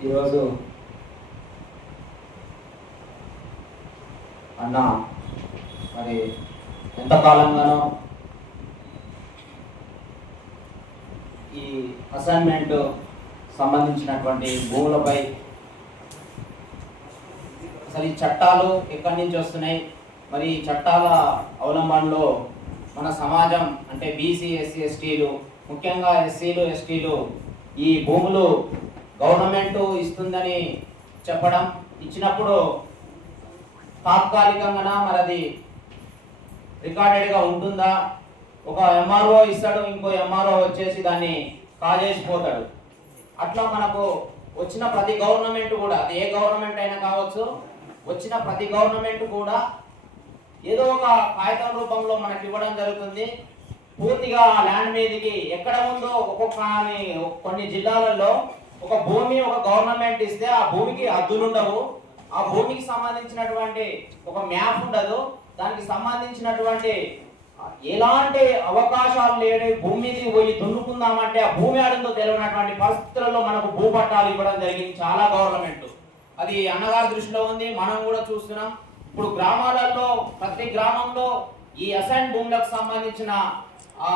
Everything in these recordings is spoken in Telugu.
ఈరోజు అన్న మరి ఎంతకాలంగానో ఈ అసైన్మెంట్ సంబంధించినటువంటి భూములపై అసలు ఈ చట్టాలు ఎక్కడి నుంచి వస్తున్నాయి? మరి ఈ చట్టాల అవలంబనలో మన సమాజం అంటే బీసీ ఎస్సీ ఎస్టీలు ముఖ్యంగా ఎస్సీలు ఎస్టీలు ఈ భూములు గవర్నమెంట్ ఇస్తుందని చెప్పడం ఇచ్చినప్పుడు తాత్కాలికంగా మరి అది రికార్డెడ్గా ఉంటుందా? ఒక ఎంఆర్ఓ ఇస్తాడు ఇంకో ఎంఆర్ఓ వచ్చేసి దాన్ని కాజేసిపోతాడు. అట్లా మనకు వచ్చిన ప్రతి గవర్నమెంట్ కూడా అది ఏ గవర్నమెంట్ అయినా కావచ్చు వచ్చిన ప్రతి గవర్నమెంట్ కూడా ఏదో ఒక కాగితం రూపంలో మనకి ఇవ్వడం జరుగుతుంది. పూర్తిగా ఆ ల్యాండ్ మీదకి ఎక్కడ ఉందో ఒక్కొక్క కొన్ని జిల్లాలలో ఒక భూమి ఒక గవర్నమెంట్ ఇస్తే ఆ భూమికి హద్దులుండవు ఆ భూమికి సంబంధించినటువంటి ఒక మ్యాప్ ఉండదు. దానికి సంబంధించినటువంటి ఎలాంటి అవకాశాలు లేని భూమి మీదకి పోయి దున్నుకుందామంటే ఆ భూమి ఆడంతో తెలియనటువంటి పరిస్థితులలో మనకు భూపట్టాలు ఇవ్వడం జరిగింది చాలా గవర్నమెంట్ అది అన్నగారి దృష్టిలో ఉంది. మనం కూడా చూస్తున్నాం. ఇప్పుడు గ్రామాలలో ప్రతి గ్రామంలో ఈ అసైన్ భూములకు సంబంధించిన ఆ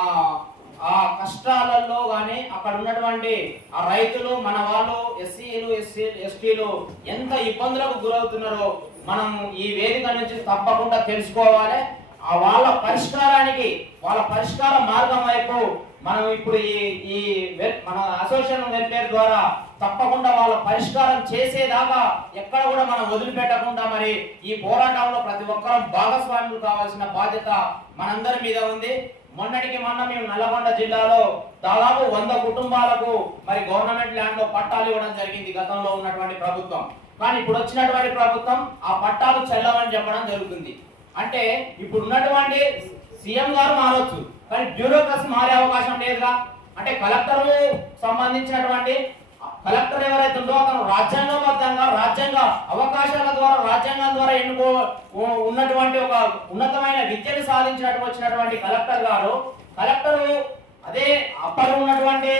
ఆ కష్టాలలో కానీ అక్కడ ఉన్నటువంటి ఆ రైతులు మన వాళ్ళు ఎస్సీలు ఎస్సీ ఎస్టీలు ఎంత ఇబ్బందులకు గురవుతున్నారో మనం ఈ వేదిక నుంచి తప్పకుండా తెలుసుకోవాలి. ఆ వాళ్ళ పరిష్కారానికి వాళ్ళ పరిష్కార మార్గం వైపు మనం ఇప్పుడు ఈ ఈ వెల్- మన అసోసియేషన్ వెల్ఫేర్ ద్వారా తప్పకుండా వాళ్ళ పరిష్కారం చేసేదాకా ఎక్కడ కూడా మనం వదిలిపెట్టకుండా మరి ఈ పోరాటంలో ప్రతి ఒక్కరం భాగస్వాములు కావాల్సిన బాధ్యత మనందరి మీద ఉంది. మొన్నటికి మొన్న మేము నల్లగొండ జిల్లాలో దాదాపు వంద కుటుంబాలకు మరి గవర్నమెంట్ ల్యాండ్లో పట్టాలు ఇవ్వడం జరిగింది గతంలో ఉన్నటువంటి ప్రభుత్వం. కానీ ఇప్పుడు వచ్చినటువంటి ప్రభుత్వం ఆ పట్టాలు చెల్లవని చెప్పడం జరుగుతుంది. అంటే ఇప్పుడు ఉన్నటువంటి సీఎం గారు మారవచ్చు కానీ బ్యూరోక్రసీ మారే అవకాశం లేదుగా. అంటే కలెక్టర్లు సంబంధించినటువంటి కలెక్టర్ ఎవరైతే ఉందో అతను రాజ్యాంగబద్ధంగా రాజ్యాంగ అవకాశాల ద్వారా రాజ్యాంగం ద్వారా ఎన్నుకో ఉన్నటువంటి ఒక ఉన్నతమైన విద్యను సాధించినట్టు వచ్చినటువంటి కలెక్టర్ గారు. కలెక్టర్ అదే అప్పటి ఉన్నటువంటి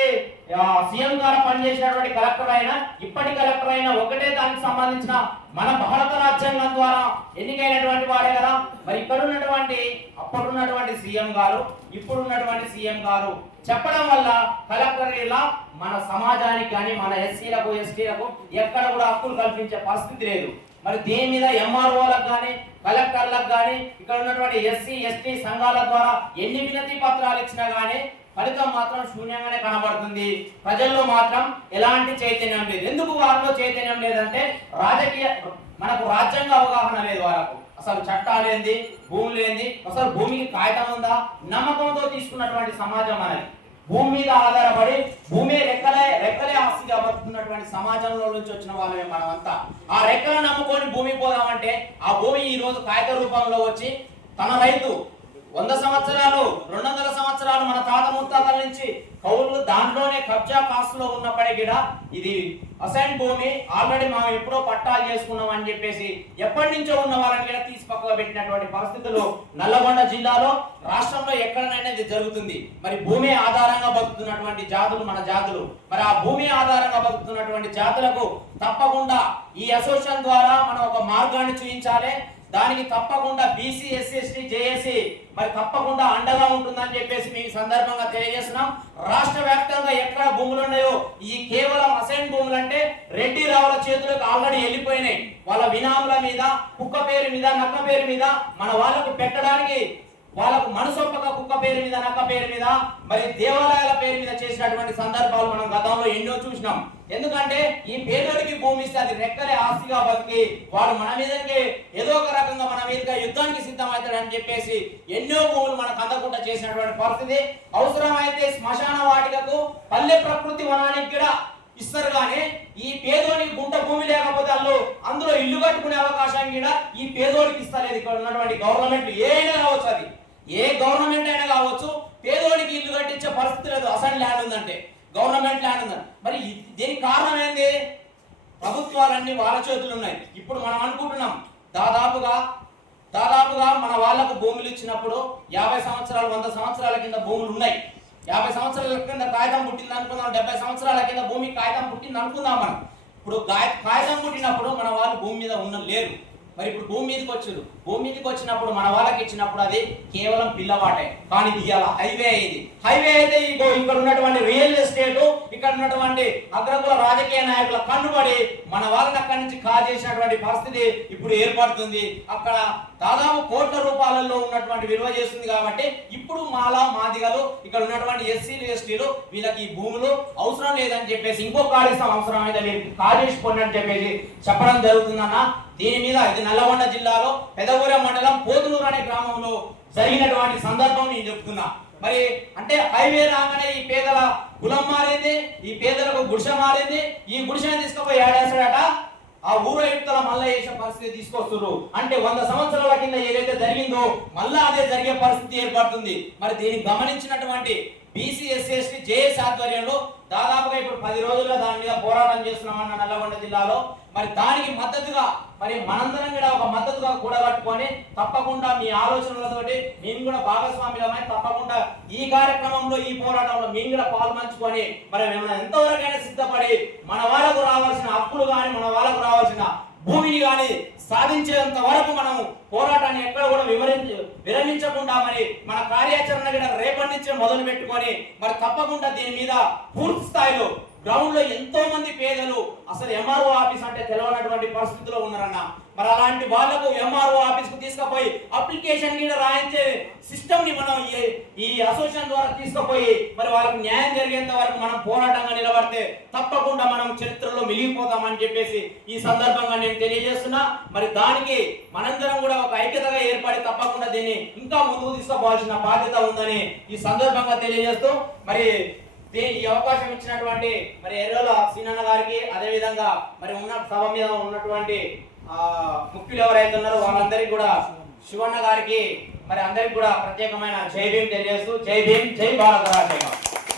సీఎం గారు పనిచేసినటువంటి కలెక్టర్ అయినా ఇప్పటి కలెక్టర్ అయినా ఒకటే దానికి సంబంధించిన మన భారత రాజ్యాంగం ద్వారా ఎన్నికైనటువంటి వాడే కదా. మరి ఇక్కడ ఉన్నటువంటి అప్పుడు ఉన్నటువంటి సీఎం గారు ఇప్పుడు ఉన్నటువంటి సీఎం గారు చెప్పడం వల్ల కలెక్టర్ ఇలా మన సమాజానికి కానీ మన ఎస్సీలకు ఎస్టీలకు ఎక్కడ కూడా హక్కులు కల్పించే పరిస్థితి లేదు. మరి దీని మీద ఎంఆర్ఓలకు కానీ కలెక్టర్లకు కానీ ఇక్కడ ఉన్నటువంటి ఎస్సీ ఎస్టీ సంఘాల ద్వారా ఎన్ని వినతి పత్రాలు ఇచ్చినా కానీ ఫలితం మాత్రం శూన్యంగానే కనబడుతుంది. ప్రజల్లో మాత్రం ఎలాంటి చైతన్యం లేదు. ఎందుకు వారిలో చైతన్యం లేదంటే రాజకీయ మనకు రాజ్యాంగ అవగాహన లేదు వాళ్ళకు అసలు చట్టాలు ఏంది భూమి ఏంది అసలు భూమికి కాగితం ఉందా? నమ్మకంతో తీసుకున్నటువంటి సమాజం అనేది భూమి మీద ఆధారపడి భూమి రెక్కలే రెక్కలే ఆస్తిగా బతుకున్నటువంటి సమాజంలో నుంచి వచ్చిన వాళ్ళమే మనమంతా. ఆ రెక్కలను నమ్ముకొని భూమి పోదామంటే ఆ భూమి ఈ రోజు కాగిత రూపంలో వచ్చి తన రైతు వంద సంవత్సరాలు రెండు వందల సంవత్సరాలు మన తాత ముత్తాతల నుంచి కౌలు దాంట్లోనే కబ్జా కాస్తులో ఉన్నప్పటికీ కూడా ఇది అసైన్ భూమి. ఆల్రెడీ మనం ఎప్పుడో పట్టాలు చేసుకున్నాం అని చెప్పేసి ఎప్పటి నుంచో ఉన్న వాళ్ళని పక్కగా పెట్టినటువంటి పరిస్థితులు నల్లగొండ జిల్లాలో రాష్ట్రంలో ఎక్కడనైనా ఇది జరుగుతుంది. మరి భూమి ఆధారంగా బతుకుతున్నటువంటి జాతులు మన జాతులు. మరి ఆ భూమి ఆధారంగా బతుకుతున్నటువంటి జాతులకు తప్పకుండా ఈ అసోసియేషన్ ద్వారా మనం ఒక మార్గాన్ని చూపించాలి. దానికి తప్పకుండా బీసీ ఎస్సీ ఎస్టీ జేఏసీ మరి తప్పకుండా అండగా ఉంటుందని చెప్పేసి మీకు సందర్భంగా తెలియజేస్తున్నాం. రాష్ట్ర వ్యాప్తంగా ఎక్కడ భూములు ఉన్నాయో ఈ కేవలం అసైన్ భూములు అంటే రెడ్డి రావుల చేతులకు ఆల్రెడీ వెళ్ళిపోయినాయి. వాళ్ళ వినాముల మీద కుక్క పేరు మీద నక్క పేరు మీద మన వాళ్ళకు పెట్టడానికి వాళ్ళకు మనసొప్పక కుక్క పేరు మీద నక్క పేరు మీద మరి దేవాలయాల పేరు మీద చేసినటువంటి సందర్భాలు మనం గతంలో ఎన్నో చూసినాం. ఎందుకంటే ఈ పేదోడికి భూమి ఇస్తే అది రెక్కలే ఆస్తిగా బతికి వాడు మన మీదకి ఏదో ఒక రకంగా మన మీదగా యుద్ధానికి సిద్ధమవుతాడని చెప్పేసి ఎన్నో భూములు మనకు అందకుండా చేసినటువంటి పరిస్థితి. అవసరమైతే శ్మశాన వాటికకు పల్లె ప్రకృతి వనానికి కూడా ఇస్తారు కానీ ఈ పేదోనికి గుంట భూమి లేకపోతే వాళ్ళు అందులో ఇల్లు కట్టుకునే అవకాశం కూడా ఈ పేదోడికి ఇస్తలేదు. ఇక్కడ ఉన్నటువంటి గవర్నమెంట్ ఏదైనా కావచ్చు అది. ఏ గవర్నమెంట్ అయినా కావచ్చు పేదోడికి ఇల్లు కట్టించే పరిస్థితి లేదు అసలు ల్యాండ్ ఉందంటే. గవర్నమెంట్ ల్యాండ్ ఉందంటే. మరి దీనికి కారణం ఏంది? ప్రభుత్వాలన్నీ వాళ్ళ చేతులు ఉన్నాయి. ఇప్పుడు మనం అనుకుంటున్నాం దాదాపుగా దాదాపుగా మన వాళ్ళకు భూములు ఇచ్చినప్పుడు యాభై సంవత్సరాలు వంద సంవత్సరాల కింద భూములు ఉన్నాయి. యాభై సంవత్సరాల కింద కాగితం పుట్టింది అనుకుందాం డెబ్బై సంవత్సరాల కింద భూమి కాగితం పుట్టింది అనుకుందాం మనం. ఇప్పుడు కాగితం పుట్టినప్పుడు మన వాళ్ళు భూమి మీద ఉన్న లేరు. మరి ఇప్పుడు భూమి మీదకి వచ్చారు భూమి మీదకి వచ్చినప్పుడు మన వాళ్ళకి ఇచ్చినప్పుడు అది కేవలం పిల్లవాటే. కానీ ఇది ఇలా హైవే అయింది హైవే అయితే ఇగో ఇక్కడ ఉన్నటువంటి రియల్ ఎస్టేట్ ఇక్కడ ఉన్నటువంటి అగ్రకుల రాజకీయ నాయకుల కన్నుబడి మన వాళ్ళని అక్కడి నుంచి కాజేసినటువంటి పరిస్థితి ఇప్పుడు ఏర్పడుతుంది. అక్కడ దాదాపు కోట్ల రూపాయలలో ఉన్నటువంటి విలువ చేస్తుంది కాబట్టి ఇప్పుడు మాలా మాదిగలు ఇక్కడ ఉన్నటువంటి ఎస్సీలు ఎస్టీలు వీళ్ళకి ఈ భూములు అవసరం లేదని చెప్పేసి ఇంకో కాళిస్తాం అవసరం అయితే మీరు కాజేసిపోండి అని చెప్పేసి చెప్పడం జరుగుతుందన్న. దీని మీద ఇది నల్లగొండ జిల్లాలో పెద్ద పెదగూడెం మండలం పోతులూరు అనే గ్రామంలో జరిగినటువంటి సందర్భం నేను చెప్తున్నా మరి అంటే హైవే రాగానే ఈ పేదల కులం మారింది ఈ పేదలకు గుడిసె మారింది ఈ గుడిసెని తీసుకుపోయి ఏడేస్తాడట? ఆ ఊరు యుక్తల మళ్ళా చేసే పరిస్థితి తీసుకొస్తున్నారు అంటే వంద సంవత్సరాల కింద ఏదైతే జరిగిందో మళ్ళా అదే జరిగే పరిస్థితి ఏర్పడుతుంది. మరి దీన్ని గమనించినటువంటి బీసీ జేఎస్ ఆధ్వర్యంలో దాదాపుగా ఇప్పుడు పది రోజులుగా దాని మీద పోరాటం చేస్తున్నామన్న నల్లగొండ జిల్లాలో. మరి దానికి మద్దతుగా మరి మనందరం కూడా ఒక మద్దతుగా కూడగట్టుకొని తప్పకుండా మీ ఆలోచనలతోటి మేము కూడా భాగస్వామ్యమై తప్పకుండా ఈ కార్యక్రమంలో ఈ పోరాటంలో మేము కూడా పాల్పంచుకొని మరి మేము ఎంతవరకైనా సిద్ధపడి మన వాళ్ళకు రావాల్సిన హక్కులు కానీ మన వాళ్ళకు రావాల్సిన భూమిని కానీ సాధించేంత వరకు మనము పోరాటాన్ని ఎక్కడ కూడా వివరించి విరమించకుండా మరి మన కార్యాచరణ కూడా రేపటి నుంచే మొదలు పెట్టుకొని మరి తప్పకుండా దీని మీద పూర్తి స్థాయిలో గ్రౌండ్లో ఎంతో మంది పేదలు అసలు ఎంఆర్ఓ ఆఫీస్ అంటే తెలవనటువంటి పరిస్థితిలో ఉన్నారన్న. మరి అలాంటి వాళ్ళకు ఎంఆర్ఓ ఆఫీస్కు తీసుకుపోయి అప్లికేషన్ మీద రాయించే సిస్టమ్ని మనం ఈ- ఈ అసోసియేషన్ ద్వారా తీసుకుపోయి మరి వాళ్ళకి న్యాయం జరిగేంత వరకు మనం పోరాటంగా నిలబడితే తప్పకుండా మనం చరిత్రలో మిగిలిపోతామని చెప్పేసి ఈ సందర్భంగా నేను తెలియజేస్తున్నా. మరి దానికి మనందరం కూడా ఒక ఐక్యతగా ఏర్పడి తప్పకుండా దీన్ని ఇంకా ముందుకు తీసుకోవాల్సిన బాధ్యత ఉందని ఈ సందర్భంగా తెలియజేస్తూ మరి దీనికి ఈ అవకాశం ఇచ్చినటువంటి మరి ఎర్రల సీనన్న గారికి అదే విధంగా మరి ఉన్న సభ మీద ఉన్నటువంటి ఆ ముఖ్యులు ఎవరైతే ఉన్నారో వాళ్ళందరికీ కూడా శివన్న గారికి మరి అందరికి కూడా ప్రత్యేకమైన జై భీం తెలియజేస్తూ జై భీమ్ జై భారత రాజ్యాంగం.